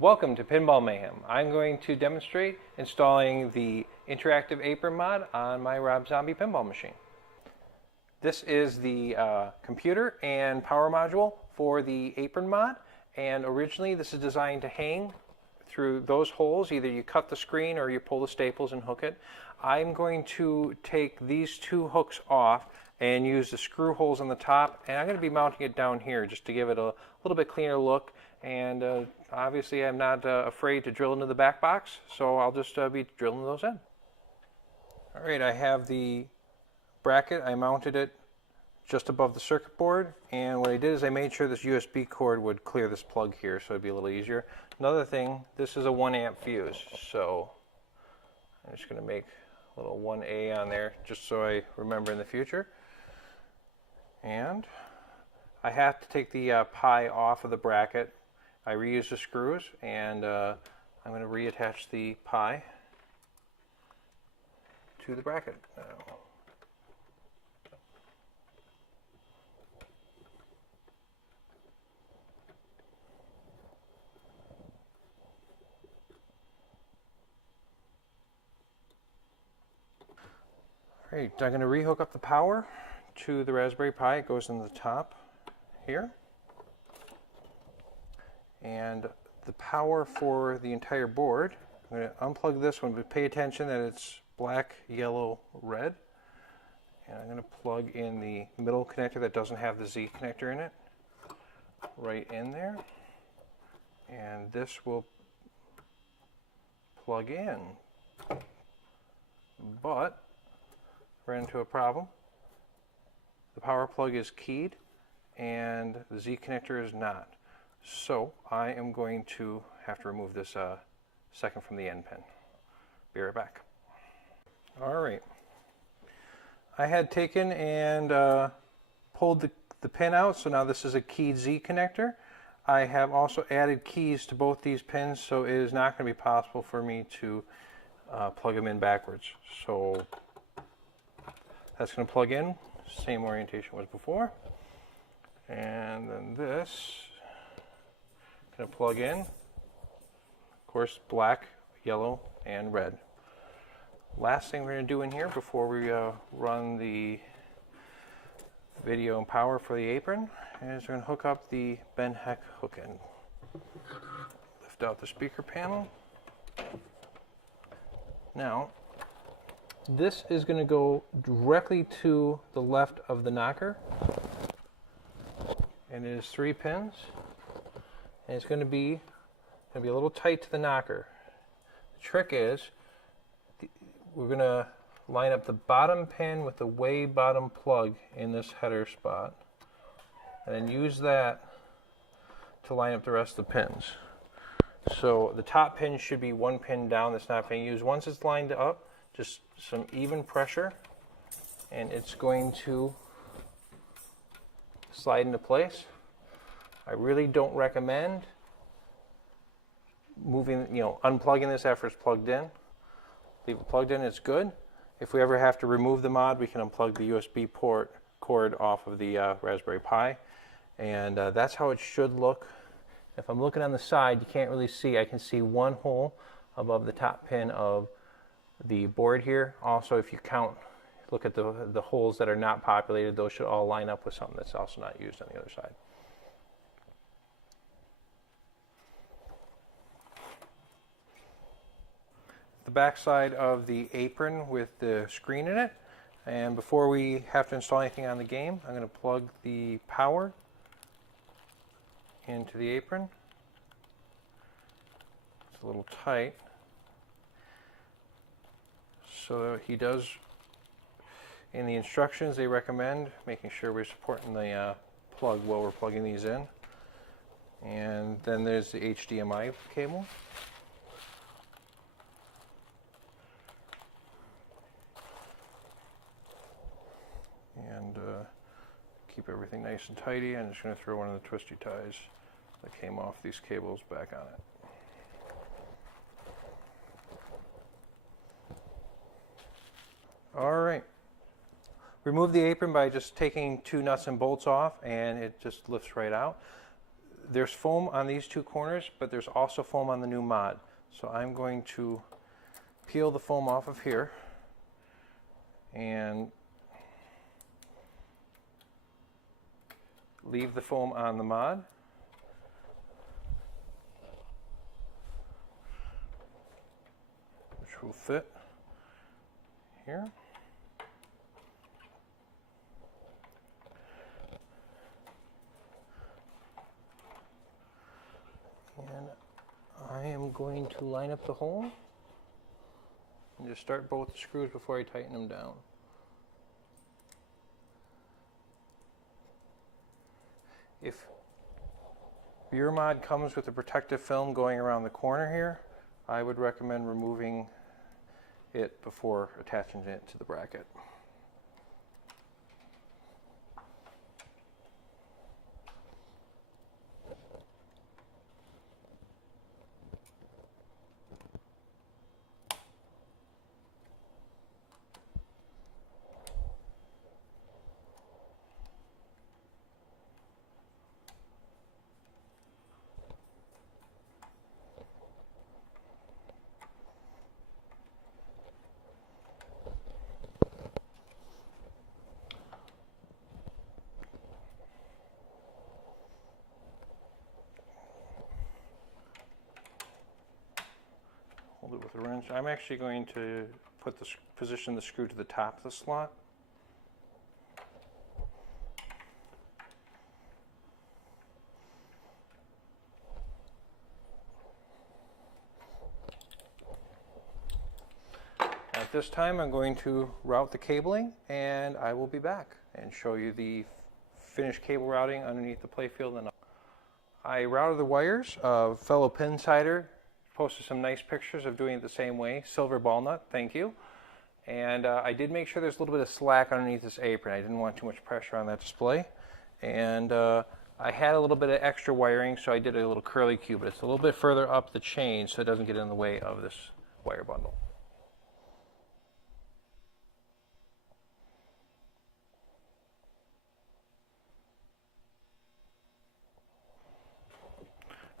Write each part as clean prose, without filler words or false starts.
Welcome to Pinball Mayhem. I'm going to demonstrate installing the interactive apron mod on my Rob Zombie pinball machine. This is the computer and power module for the apron mod, and originally this is designed to hang through those holes. Either you cut the screen or you pull the staples and hook it. I'm going to take these two hooks off and use the screw holes on the top, and I'm going to be mounting it down here just to give it a little bit cleaner look. And obviously I'm not afraid to drill into the back box, so I'll just be drilling those in. Alright, I have the bracket. I mounted it just above the circuit board, and what I did is I made sure this USB cord would clear this plug here so it'd be a little easier. Another thing, this is a 1 amp fuse, so I'm just going to make a little 1A on there just so I remember in the future. And I have to take the pie off of the bracket. I reused the screws, and I'm going to reattach the pie to the bracket now. Alright, I'm going to rehook up the power to the Raspberry Pi. It goes in the top here. And the power for the entire board, I'm going to unplug this one, but pay attention that it's black, yellow, red. And I'm going to plug in the middle connector that doesn't have the Z connector in it, right in there. And this will plug in. But ran into a problem. The power plug is keyed and the Z connector is not. So I am going to have to remove this second from the end pin. Be right back. Alright. I had taken and pulled the pin out, so now this is a keyed Z connector. I have also added keys to both these pins, so it is not going to be possible for me to plug them in backwards. So that's going to plug in, same orientation was before. And then this going to plug in, of course, black, yellow, and red. Last thing we're going to do in here before we run the video and power for the apron is we're going to hook up the Ben Heck hook end. Lift out the speaker panel. Now, this is going to go directly to the left of the knocker, and it is 3 pins. And it's going to be a little tight to the knocker. The trick is we're going to line up the bottom pin with the way bottom plug in this header spot, and then use that to line up the rest of the pins. So the top pin should be 1 pin down that's not being used. Once it's lined up, just some even pressure, and it's going to slide into place. I really don't recommend unplugging this after it's plugged in. Leave it plugged in, it's good. If we ever have to remove the mod, we can unplug the USB cord off of the Raspberry Pi. And that's how it should look. If I'm looking on the side, you can't really see. I can see 1 hole above the top pin of the board here. Also, if you look at the holes that are not populated, those should all line up with something that's also not used on the other side. The back side of the apron with the screen in it, and before we have to install anything on the game, I'm going to plug the power into the apron. It's a little tight, so he does, in the instructions they recommend making sure we're supporting the plug while we're plugging these in. And then there's the HDMI cable. And keep everything nice and tidy. I'm just going to throw one of the twisty ties that came off these cables back on it. Alright. Remove the apron by just taking 2 nuts and bolts off, and it just lifts right out. there's foam on these two corners, but there's also foam on the new mod. So I'm going to peel the foam off of here and leave the foam on the mod. Which will fit here. And I am going to line up the hole and just start both the screws before I tighten them down. If your mod comes with a protective film going around the corner here, I would recommend removing it before attaching it to the bracket. Hold it with a wrench. I'm actually going to position the screw to the top of the slot. At this time, I'm going to route the cabling, and I will be back and show you the finished cable routing underneath the playfield. And I routed the wires. Fellow Pinsider posted some nice pictures of doing it the same way. Silver ball nut, thank you. And I did make sure there's a little bit of slack underneath this apron. I didn't want too much pressure on that display. And I had a little bit of extra wiring, so I did a little curly Q, but it's a little bit further up the chain so it doesn't get in the way of this wire bundle.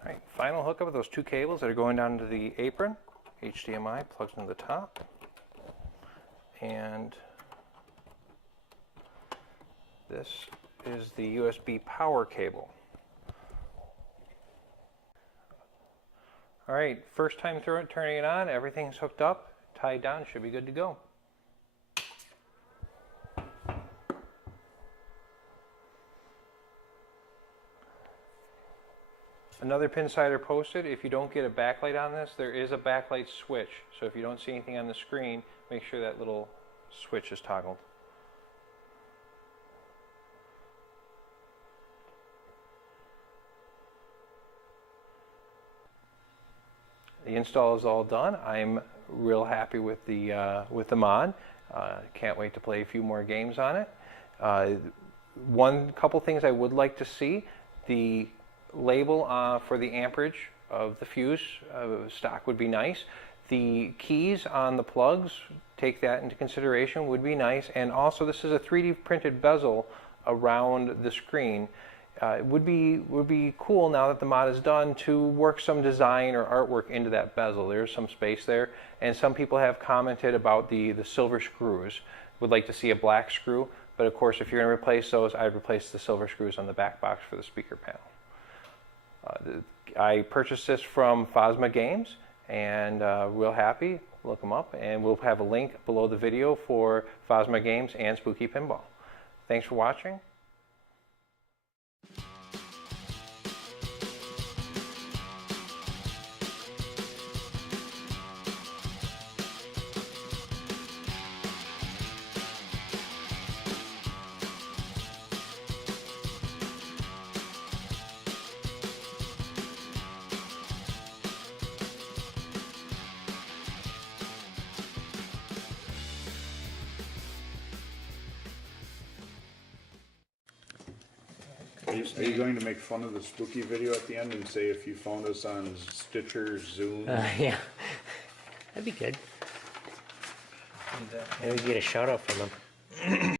All right, final hookup of those two cables that are going down to the apron. HDMI plugs into the top. And this is the USB power cable. All right, first time through it, turning it on, everything's hooked up, tied down, should be good to go. Another Pinsider posted, if you don't get a backlight on this, there is a backlight switch. So if you don't see anything on the screen, make sure that little switch is toggled. The install is all done. I'm real happy with the mod. Can't wait to play a few more games on it. Couple things I would like to see: the label for the amperage of the fuse stock would be nice. The keys on the plugs, take that into consideration, would be nice. And also, this is a 3D printed bezel around the screen. It would be cool now that the mod is done to work some design or artwork into that bezel. There's some space there, and some people have commented about the silver screws. Would like to see a black screw, but of course, if you're going to replace those, I'd replace the silver screws on the back box for the speaker panel. I purchased this from Fawzma Games, and real happy. Look them up, and we'll have a link below the video for Fawzma Games and Spooky Pinball. Thanks for watching. Are you going to make fun of the spooky video at the end and say if you found us on Stitcher, Zoom? Yeah, that'd be good. Maybe get a shout out from them.